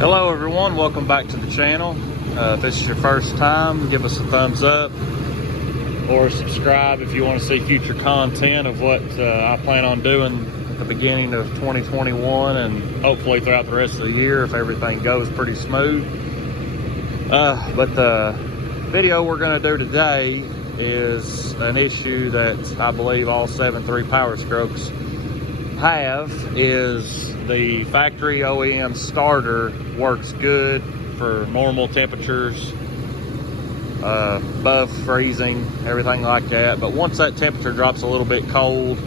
Hello everyone, welcome back to the channel. If this is your first time, give us a thumbs up or subscribe if you want to see future content of what I plan on doing at the beginning of 2021 and hopefully throughout the rest of the year if everything goes pretty smooth. But the video we're going to do today is an issue that I believe all 7.3 Power Strokes have. Is the factory OEM starter works good for normal temperatures, above freezing, everything like that. But once that temperature drops a little bit cold,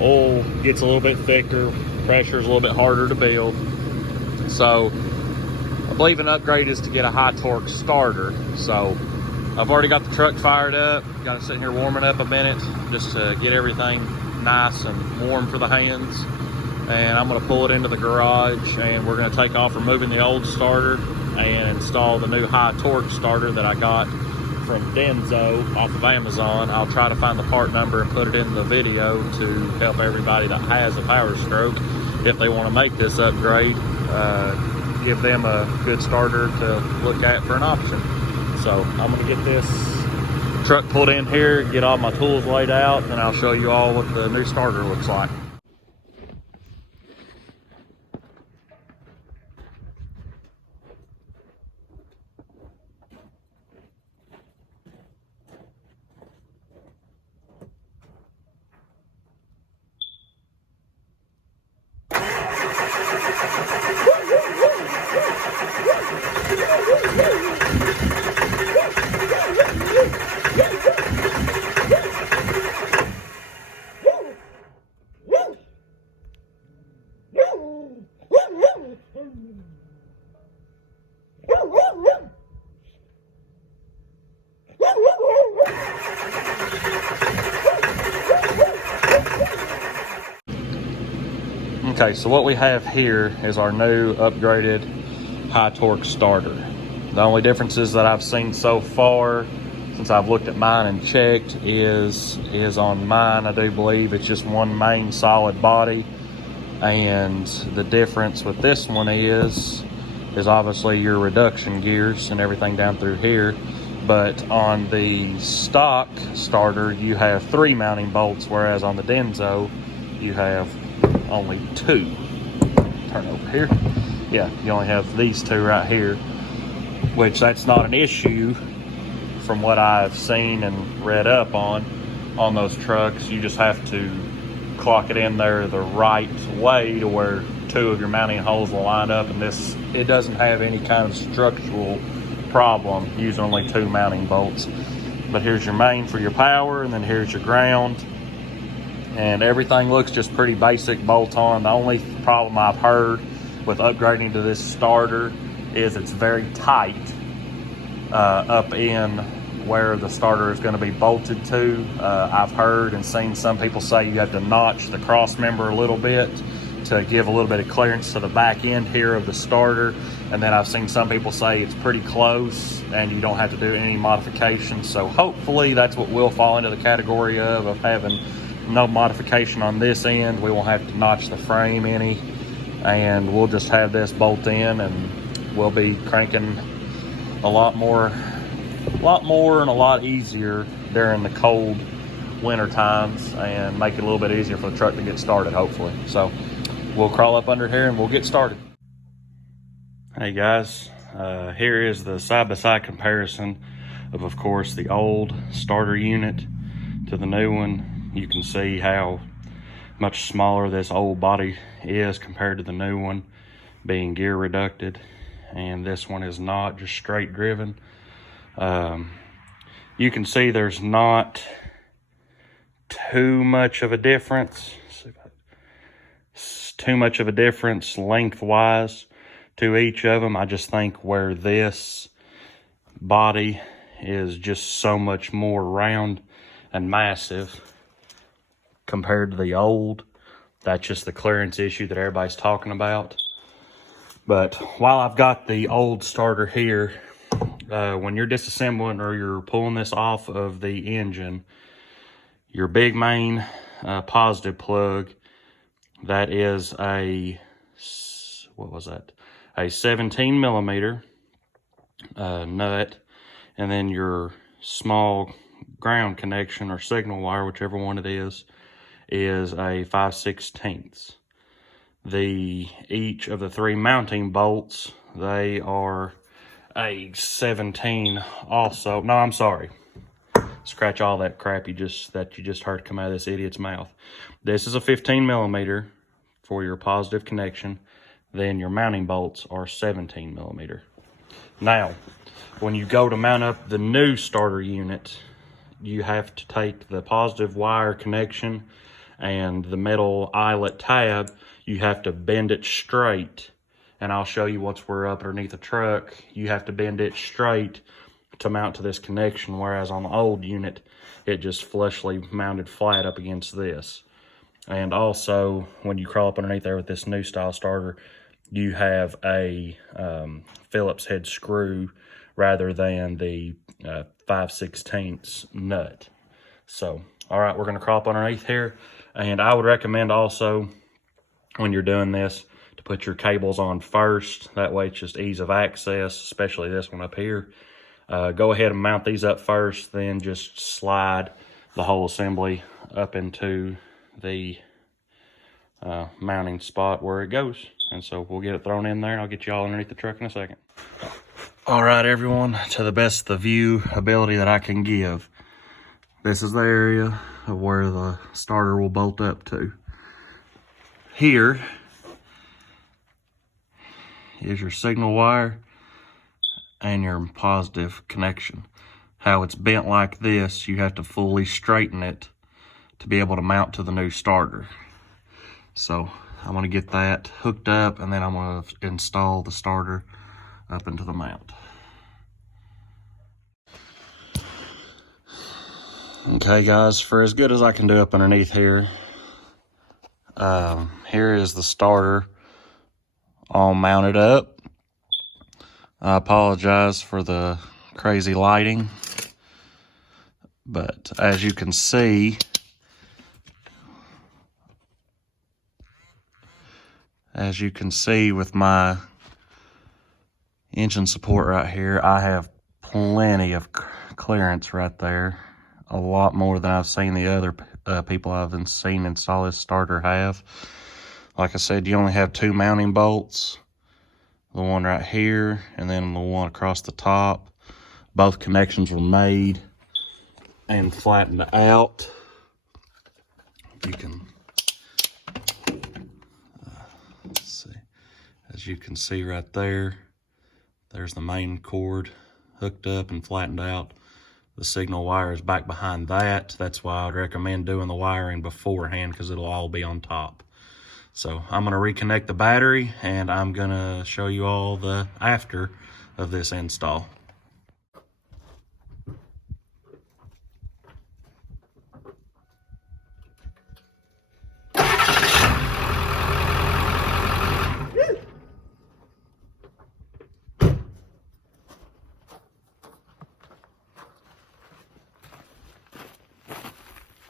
oil gets a little bit thicker, pressure is a little bit harder to build. So I believe an upgrade is to get a high torque starter. So I've already got the truck fired up, got it sitting here warming up a minute just to get everything nice and warm for the hands. And I'm going to pull it into the garage and we're going to take off removing the old starter and install the new high torque starter that I got from Denso off of Amazon. I'll try to find the part number and put it in the video to help everybody that has a Power Stroke, if they want to make this upgrade, give them a good starter to look at for an option. So I'm going to get this truck pulled in here, get all my tools laid out, and I'll show you all what the new starter looks like. Okay, so what we have here is our new upgraded high torque starter. The only differences that I've seen so far since I've looked at mine and checked is on mine, I do believe it's just one main solid body. And the difference with this one is obviously your reduction gears and everything down through here. But on the stock starter, you have 3 mounting bolts, whereas on the Denso, you have only 2. Turn over here. Yeah, you only have these 2 right here, which that's not an issue from what I've seen and read up on those trucks. You just have to clock it in there the right way to where 2 of your mounting holes will line up, and it doesn't have any kind of structural problem using only 2 mounting bolts. But here's your main for your power, and then here's your ground, and everything looks just pretty basic bolt-on. The only problem I've heard with upgrading to this starter is it's very tight up in where the starter is going to be bolted to. I've heard and seen some people say you have to notch the cross member a little bit to give a little bit of clearance to the back end here of the starter. And then I've seen some people say it's pretty close and you don't have to do any modifications. So hopefully that's what we'll fall into the category of having no modification on this end. We won't have to notch the frame any, and we'll just have this bolt in and we'll be cranking a lot more and a lot easier during the cold winter times, and make it a little bit easier for the truck to get started, hopefully. So we'll crawl up under here and we'll get started. Hey guys, here is the side-by-side comparison of course, the old starter unit to the new one. You can see how much smaller this old body is compared to the new one, being gear reducted, and this one is not, just straight driven. You can see there's not too much of a difference, lengthwise to each of them. I just think where this body is just so much more round and massive compared to the old, that's just the clearance issue that everybody's talking about. But while I've got the old starter here, when you're disassembling or you're pulling this off of the engine, your big main positive plug, that is a, what was that? a 17 millimeter nut, and then your small ground connection or signal wire, whichever one it is a 5/16. Each of the 3 mounting bolts, they are a 17 also. No, I'm sorry. Scratch all that crap you just heard come out of this idiot's mouth. This is a 15 millimeter for your positive connection. Then your mounting bolts are 17 millimeter. Now, when you go to mount up the new starter unit, you have to take the positive wire connection and the metal eyelet tab, you have to bend it straight. And I'll show you once we're up underneath the truck, you have to bend it straight to mount to this connection, whereas on the old unit, it just flushly mounted flat up against this. And also, when you crawl up underneath there with this new style starter, you have a Phillips head screw rather than the 5/16 nut. So, all right, we're going to crawl up underneath here. And I would recommend also, when you're doing this, to put your cables on first. That way it's just ease of access, especially this one up here. Go ahead and mount these up first, then just slide the whole assembly up into the mounting spot where it goes. And so we'll get it thrown in there, and I'll get you all underneath the truck in a second. All right, everyone, to the best of the view ability that I can give, this is the area of where the starter will bolt up to. Here is your signal wire and your positive connection. How it's bent like this, you have to fully straighten it to be able to mount to the new starter. So I'm going to get that hooked up, and then I'm going to install the starter up into the mount. Okay guys, for as good as I can do up underneath here, here is the starter all mounted up. I apologize for the crazy lighting, but as you can see, with my engine support right here, I have plenty of clearance right there. A lot more than I've seen the other people I've seen install this starter have. Like I said, you only have 2 mounting bolts. The one right here, and then the one across the top. Both connections were made and flattened out. You can see, as you can see right there, there's the main cord hooked up and flattened out. The signal wire is back behind that. That's why I'd recommend doing the wiring beforehand, because it'll all be on top. So I'm going to reconnect the battery, and I'm going to show you all the after of this install.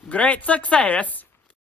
Great success!